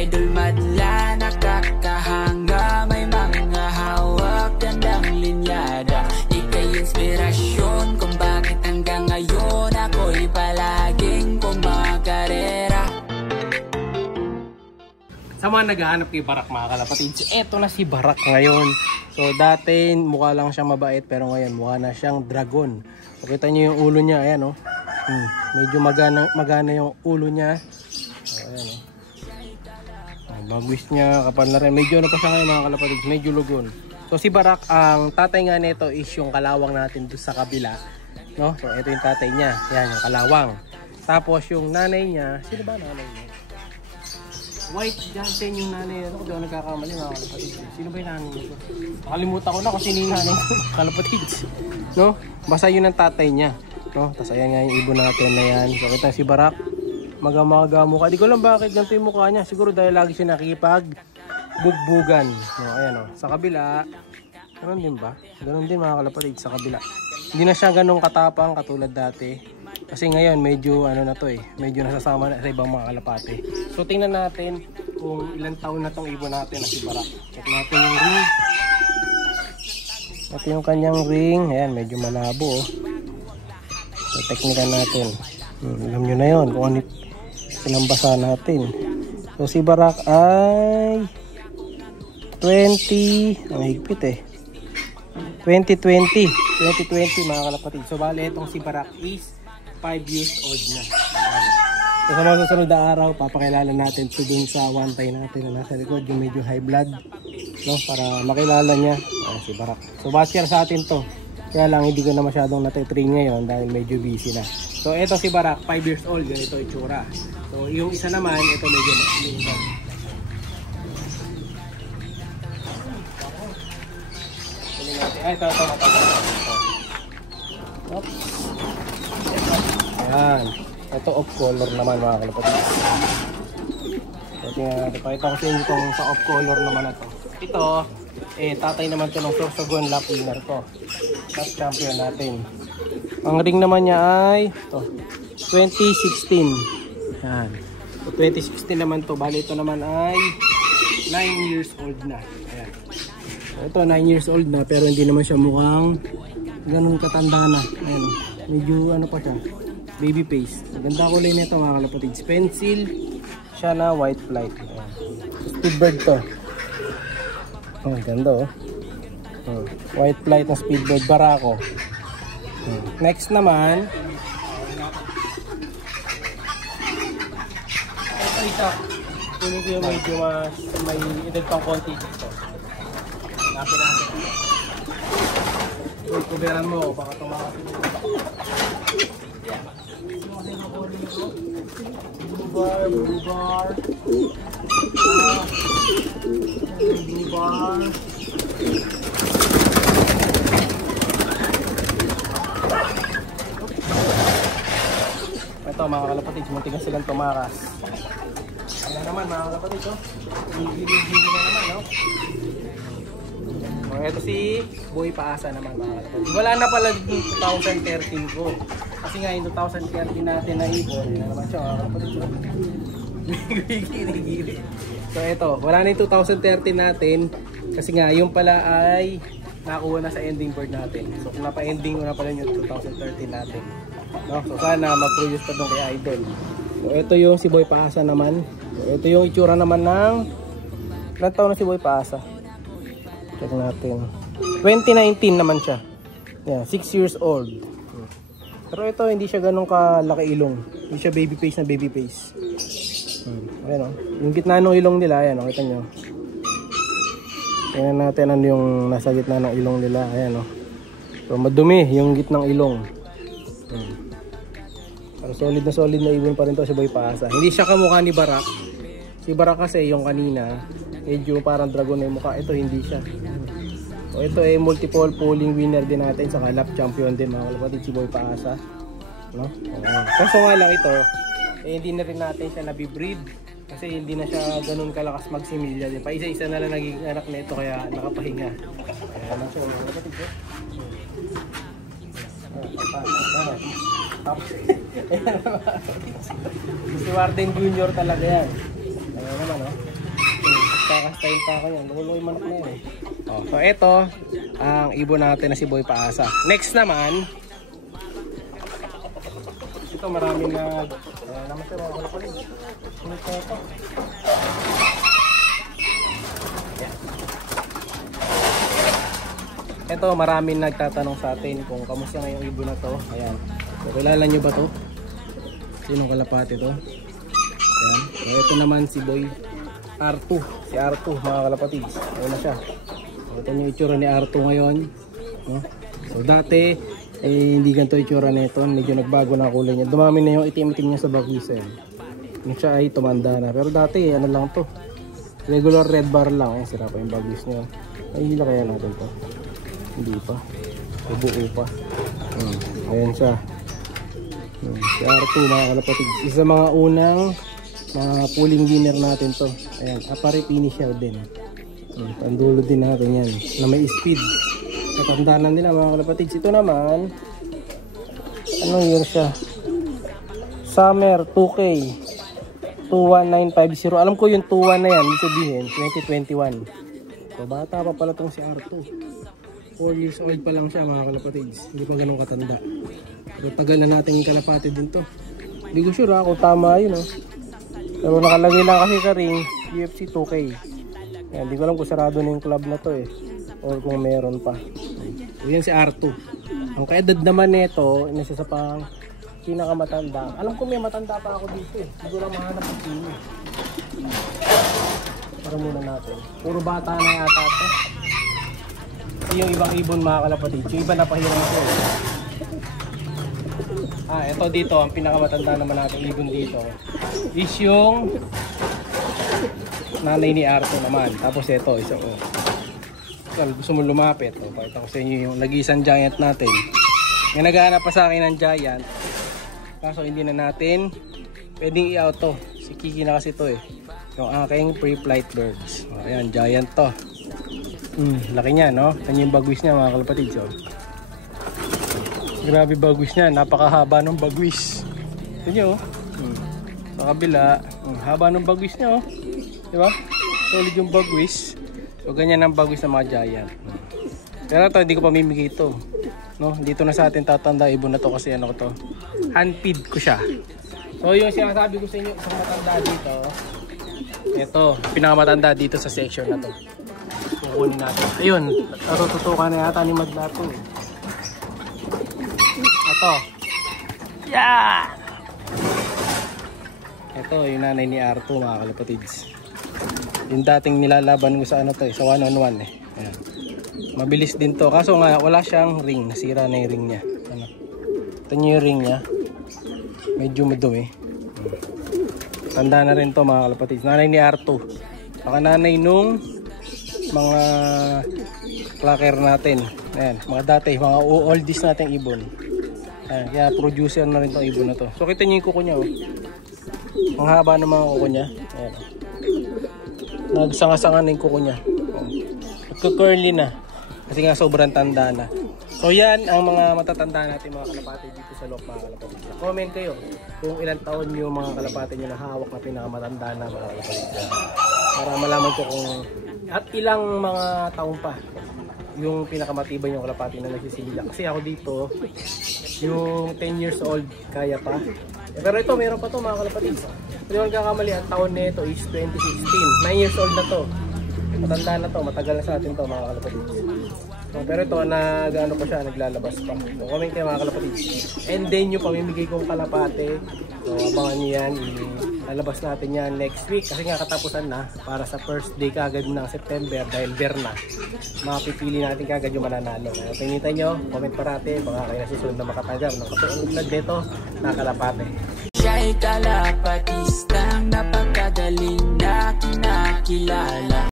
idol madla, nakakahanga, may mga hawak, gandang linyada. Ika'y inspirasyon kung bakit hanggang ngayon ako'y palaging kumakarera. Sa mga naghahanap kay Barak mga kalapatids, eto na si Barak ngayon. So dati mukha lang siyang mabait pero ngayon mukha na siyang dragon. So, kita niyo yung ulo niya, ayan oh. Medyo magana yung ulo niya. So, ayan oh. Magwis niya, kapal na rin. Medyo ano pa siya ngayon mga kalapatids, medyo lugon. So si Barak, ang tatay nga nito is yung kalawang natin doon sa kabila. No? So ito yung tatay niya, yan yung kalawang. Tapos yung nanay niya, sino ba nanay niya? White Johnson yung nanay. Ano ko daw nagkakamali mga kalapatids. Sino ba yung nanay nito? Nakalimutan ko na kung sino yung nanay kalapatids. No? Basta yun ang tatay niya. No? Tapos ayan nga yung ibon natin na yan. So kita si Barak. Maga-maga mukha. Di ko lang bakit ganito yung mukha niya. Siguro dahil lagi siya nakikipag-bugbugan. No? Ayan o. Sa kabila. Ganon din ba? Ganon din mga kalapatids sa kabila. Hindi na siya ganong katapang katulad dati. Kasi ngayon medyo ano na to eh, medyo nasasama na sa ibang mga kalapate. So tingnan natin kung ilang taon na tong ibon natin na si Barak. Check natin yung ring. Ito yung kanyang ring. Ayan, medyo malabo oh. So teknikan natin. Alam nyo na yun kung ano pinambasa natin. So si Barak ay 20, ang higpit eh. 2020 mga kalapatid. So bale itong si Barak is 5 years old na. So sa mga susunod na araw, papakilala natin ito dun sa one tie natin na nasa likod, yung medyo high blood, no? Para makilala niya si Barak. So batcher sa atin to. Kaya lang hindi ko na masyadong natitrain ngayon dahil medyo busy na. So ito si Barak, 5 years old, ganito itsura. So yung isa naman, ito medyo maliban. Ito. Oops. Ayan. Ito off color naman mga kalapatid. So tingnan natin. Pakita ko sa inyo itong sa off color naman na to. Ito, tatay naman ito ng Sorsogon lap winner to. Lap champion natin. Ang ring naman niya ay ito, 2016. Ayan. So 2016 naman to. Bali ito naman ay 9 years old na. Ayan. So ito 9 years old na pero hindi naman siya mukhang ganun katanda na. Ayan. Medyo ano pa siya, baby face. Maganda kulay nito mga kalapatids. Pencil siya na white flight. Speedbird to. Oh, ganda oh. White flight na speedbird Barako. Next naman, ito isa. Kunin ko yung medyo may edad pang konti dito. Hanapin natin. Uy, kuberan mo, baka tumakas ito. Blue bar. Ito mga kalapatids, muntik na silang tumakas. Ayan naman mga kalapatids, oh. Gili-gili na naman, no? Ito si Boy Paasa naman mga kalapatids. Wala na pala yung 2013 ko. Kasi nga yung 2013 natin na ibon, yun na naman siya mga kalapatids. Gili-gili. So ito, wala na yung 2013 natin. Kasi nga yung pala ay nakuha na sa ending bird natin. So kung napa-ending ko na pala yung 2013 natin, no? So sana mag-produce pa doon kay Idol. So ito yung si Boy Paasa naman. So ito yung itsura naman ng ilang taon na si Boy Paasa. Check natin. 2019 naman siya. Yeah, 6 years old. Pero ito hindi siya ganun kalaki ilong. Hindi siya baby face na baby face. Ayan o. Yung gitna ng ilong nila, ayan o. Kita nyo. Tingnan natin ano yung nasa gitna ng ilong nila. Ayan o. So madumi yung gitnang ilong. Pero solid na ibon pa rin to si Boy Paasa. Hindi siya kamukha ni Barak. Si Barak kasi yung kanina, medyo parang dragon na yung mukha. Ito hindi siya. So ito ay multiple polling winner din natin sa lap champion din mga kalapatid si Boy Paasa. No? Kaso nga lang ito, hindi na rin natin siya nabibreed kasi hindi na siya ganun kalakas magsimilya. Pa isa-isa na lang naging anak na ito kaya nakapahinga. Kaya lang siya mga kalapatid ko. Si Warden Junior talaga yan. Ano naman, no? Makakastayin pa ako yan. Luloy manok na yan eh. Oh, so ito, ang ibon natin na si Boy Paasa. Next naman, ito maraming na naman sir, wala ko rin. Ito. Ito, maraming nagtatanong sa atin kung kamusta na yung ibon na to. Ayan. So, kilala nyo ba to? Sinong kalapati to? Ayan. So, ito naman si Boy R2. Si R2, mga kalapatids. Ayan na siya. So, ito yung itsura ni R2 ngayon. No? So, dati, hindi ganito itsura na ito. Medyo nagbago na kulay niya. Dumami na yung itim-itim niya sa bagwisen. Yung siya ay tumanda na. Pero dati, ano lang to. Regular red bar lang. Ayan, sira pa yung bagwis niya. Ay, hila kaya natin to. Hindi pa. Buo pa. Ayan siya. Si R2 mga kalapatids. Isa mga unang mga pulling winner natin to. Ayan. Apparent finisher din. Pandulo din natin yan. Na may speed. Natandaan nila mga kalapatids. Ito naman. Anong year siya? Summer 2K 21950. Alam ko yung 21 na yan. Ibig sabihin 2021. So bata pa pala tong si R2. 4 years old pa lang siya mga kalapatids. Hindi pa ganun katanda. Pero tagal na natin yung kalapati din to. Hindi ko sure kung tama yun. Pero nakalagay lang kasi sa ring UFC 2K. Yan, hindi ko alam kung sarado na yung club na to eh. Or kung meron pa. So yan si R2. Ang kaedad naman nito, nasa sa pang pinakamatanda. Alam ko may matanda pa ako dito eh. Hindi ko lang mahanap ang pino. Para muna natin. Puro bata na yata ito. Yung ibang ibon mga kalapatid, yung iba napahiram ito. Ito dito, ang pinakamatanda naman natin ibon dito is yung nanay ni Arto naman. Tapos ito, isa ko. Gusto mo lumapit, pakita ko sa inyo yung nag-iisang giant natin. May naghahanap pa sa akin ng giant. Kaso hindi na natin pwedeng i-out to. Si Kiki na kasi to eh. Yung aking pre-flight birds. Ayan, giant to. Laki niya, no? Kanya yung bagwis niya mga kalapatids. Grabe bagwis niya, napakahaba ng bagwis. Ito nyo, sa kabila, haba ng bagwis niya, oh. Diba? Solid yung bagwis. So ganyan ang bagwis ng mga giant. Pero ito, hindi ko pamimigay ito, no? Dito na sa atin tatanda ibon na to kasi ano ko to, hand feed ko siya. So yung sinasabi ko sa inyo, isang matanda dito, ito, pinakamatanda dito sa section na to. Kukunin natin. Ayun, natututukan na yata ni Maglato eh. Ito. Yeah! Ito, yung nanay ni R2 mga kalapatids. Yung dating nilalaban ko sa ano to eh, sa 1-on-1 eh. Ayan. Mabilis din to. Kaso nga, wala siyang ring. Nasira na yung ring niya. Ano? Ito nyo yung ring niya. Medyo madumi. Tanda na rin to mga kalapatids. Nanay ni R2. Baka nanay nung mga clacker natin. Ayan, mga dati, mga oldies natin ibon. Ayan, kaya producer na rin itong ibon na to. So kita nyo yung kuko niya, oh. Ang haba ng mga kuko niya. Ayan, oh. Nagsanga-sanga na yung kuko niya. Nagka-curly na. Kasi nga sobrang tanda na. So yan ang mga matatanda natin mga kalapati dito sa loob mga kalapati. Comment kayo kung ilang taon yung mga kalapati nyo na hawak na pinakamatanda na mga kalapati. Para malaman ko kung at ilang mga taon pa yung pinakamatibay yung kalapati na nagsisilila. Kasi ako dito, yung 10 years old kaya pa. Pero ito, meron pa to mga kalapati. Pero yung kakamali, ang taon nito is 2016. 9 years old na to. Matanda na to, matagal na sa atin to mga kalapati. So, pero ito, nag-ano pa siya, naglalabas pa. So, comment kayo mga kalapati. And then yung pamimigay kong kalapate, so abangan nyo yan. Lalabas natin yan next week kasi nga katapusan na para sa first day kagad ng September dahil Berna. Mapipili natin kagad yung mananalo. Kaya pinintay nyo, comment parati, baka kayo nasusunod na makatanggap ng katulad dito na kalapate. Siya'y kalapatistang napakagaling na kinakilala.